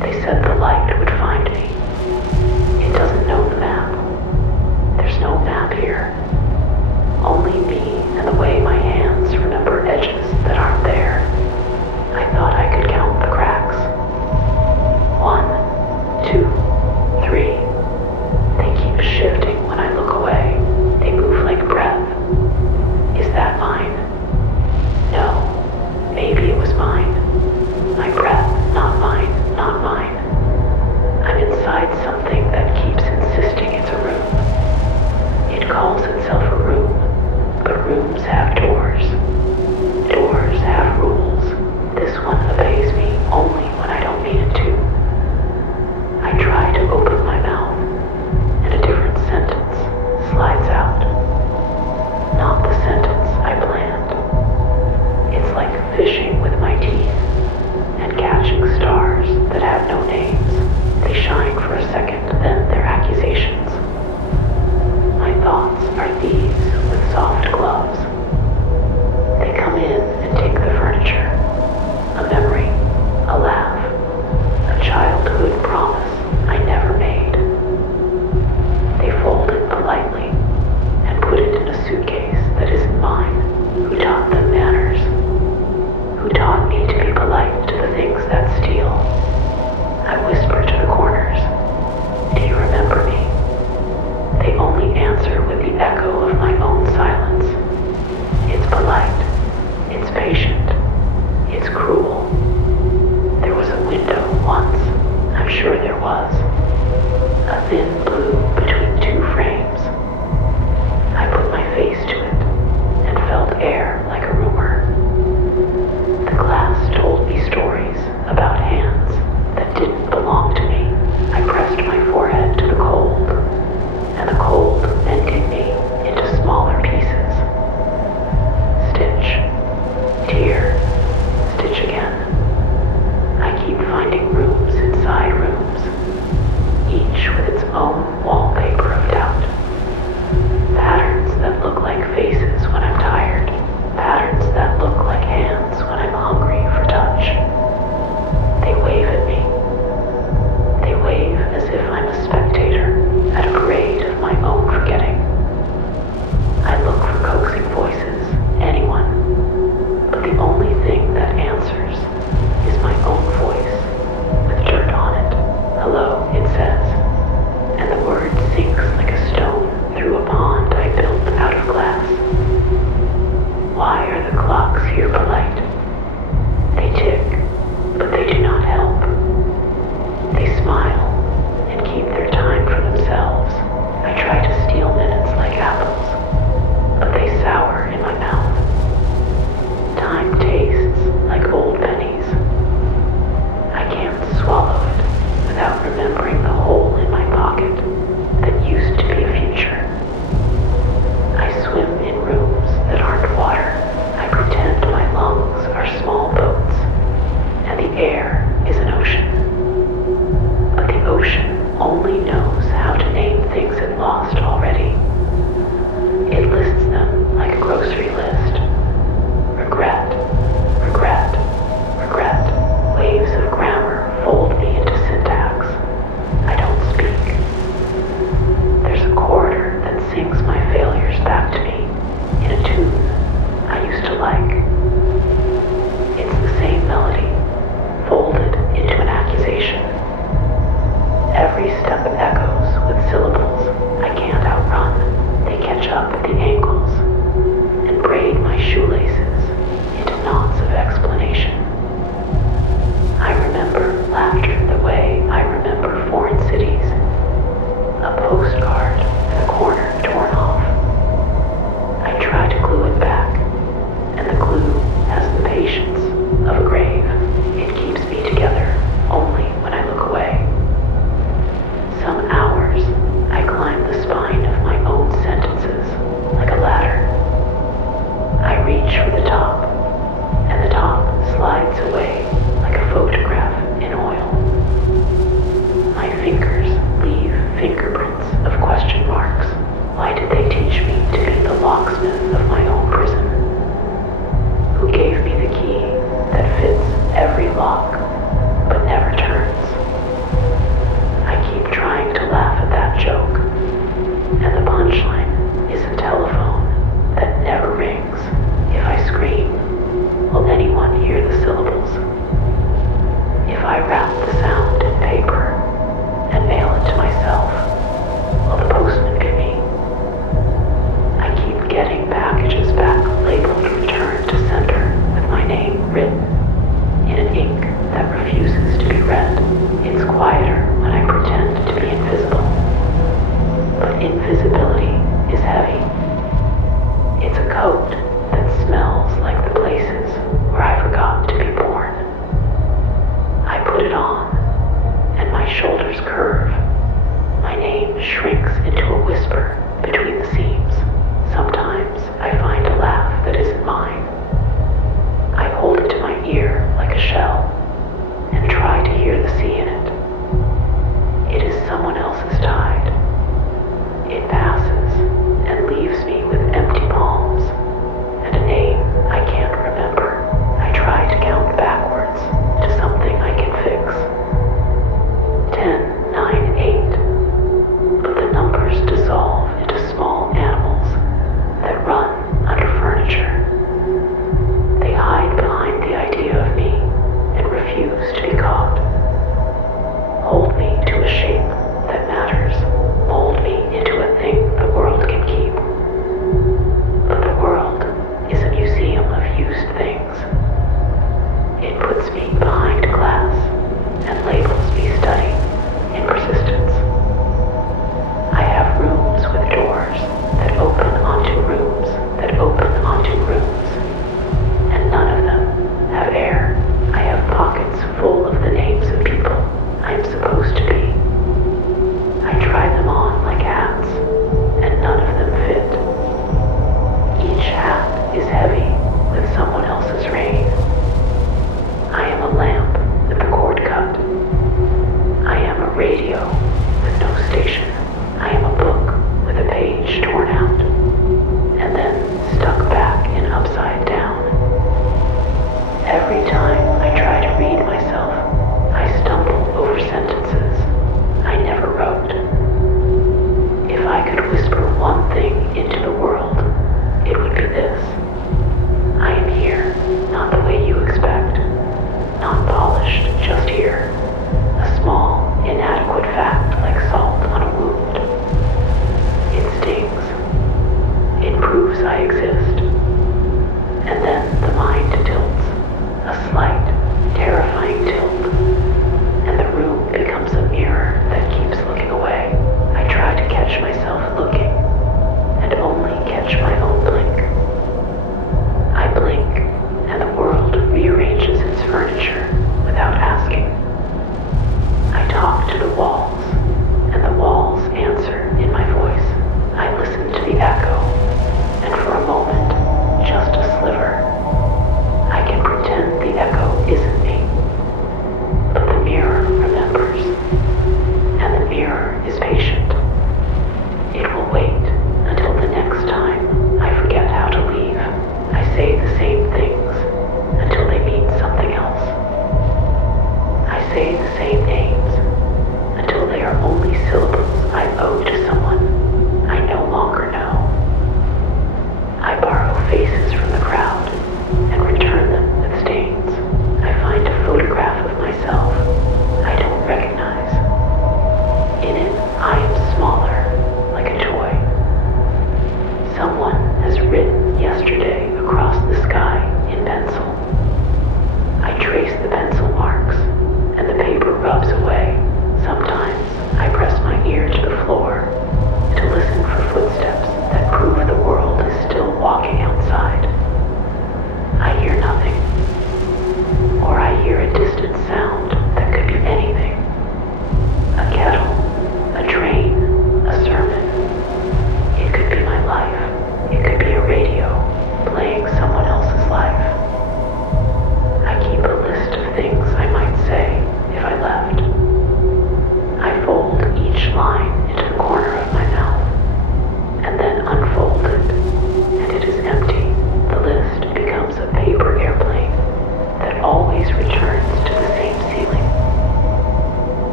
They said the light would find me. It doesn't know the map. There's no map here. Only me and the way my hands remember edges that aren't there. I thought I could count the cracks. 1, 2, 3. They keep shifting when I look away. They move like breath. Is that mine? No. Maybe it was mine. My breath, not mine, not mine. I'm inside something that keeps insisting it's a room. It calls itself a room, but rooms have doors. Doors have rules. This one obeys me only when I don't mean it to. I try to open my mouth, and a different sentence slides out. Not the sentence I planned. It's like fishing with my teeth and catching stars that have no names. They shine for a second, then they're accusations. My thoughts are thieves with soft gloves. They come in and take the furniture. A memory, a laugh, a childhood promise I never made. They fold it politely and put it in a suitcase that isn't mine. Who taught them manners? Who taught me to be polite to the things that steal? I whisper to the corners, do you remember me? They only answer with the echo of my own silence. It's polite, it's patient, it's cruel. There was a window once, I'm sure there was. A thin blue between two frames. I put my face to it and felt air like a rumor. The glass told me stories about hands that didn't belong to me. I pressed my forehead to the cold, and the cold bending me into smaller pieces. Stitch, tear, stitch again. I keep finding rooms inside rooms, each with its own wallpaper of doubt. Patterns that look like faces when I'm tired, patterns that look like hands when I'm hungry for touch. They wave at me. They wave as if I'm a spectator at a parade of my own forgetting. I look for coaxing voices, anyone, but the only thing that answers is my own voice with dirt on it. Hello, it says, and the word sinks like a stone through a pond I built out of glass. Why are the clocks here polite? They tick, but they do not help. They smile and keep their time for themselves. I try to steal minutes like apples, but they sour in my mouth. Time tastes like old pennies. I can't swallow it without remembering the hole in my pocket that used to be a future. I swim in rooms that aren't water. I pretend my lungs are small boats, and the air is an ocean. But the ocean only knows how to name things it lost already. It lists them like a grocery list. Regret, regret, regret. Waves of grammar fold me into syntax. I don't speak. There's a corridor that sings my failures back to me in a tune I used to like. It's the same melody, folded into an accusation. Every step echoes with syllables I can't outrun. They catch up at the ankles and braid my shoelaces into knots of explanation. I remember laughter the way I remember foreign cities. A postcard with a corner torn off. I try to glue it back, and the glue has the patience of a grave. It keeps me together only when I look away. Some hours I climb the spine of my own sentences like a ladder. I reach for the top, and the top slides away like a photograph in oil. My fingers leave fingerprints of question marks. Why did they teach me to be the locksmith of my own prison? Who gave me the key that fits every lock but never turns? hear the sea in it. It is someone else's tide. It passes and leaves me with empty palms and a name I can't remember. I try to count backwards to something I can fix. 10, 9, 8. But the numbers dissolve into small animals that run under furniture. They hide behind the idea of me and refuse to be caught. Hold me to a shape that matters. Mold me into a thing the world can keep. But the world is a museum of used things. It puts me behind glass and labels me study in persistence. I have rooms with doors that open onto rooms that open onto rooms, and none of them have air. I have pockets full of the names of people I am supposed to be. I try them on like hats, and none of them fit. Each hat is heavy with someone else's rain. I am a lamp with the cord cut. I am a radio with no station. I am a book with a page torn out, and then stuck back in upside down. Every time I try to read myself, I stumble over sentences I never wrote. If I could whisper one thing into the world, it would be this. I am here, not the way you expect. Not polished, just here. A small, inadequate fact like salt on a wound. It stings. It proves I exist. And then the mind tilts. A slight, terrifying tilt. And the room becomes a mirror that keeps looking away. I try to catch myself looking, and only catch my own blink. I blink, and the world rearranges its furniture without asking. I talk to the walls, and the walls answer in my voice. I listen to the echo, and for a moment, just a sliver, I can pretend the echo isn't me. But the mirror remembers, and the mirror is patient. It will wait until the next time I forget how to leave. I say the same things until they mean something else. I say the same names until they are only syllables I owe to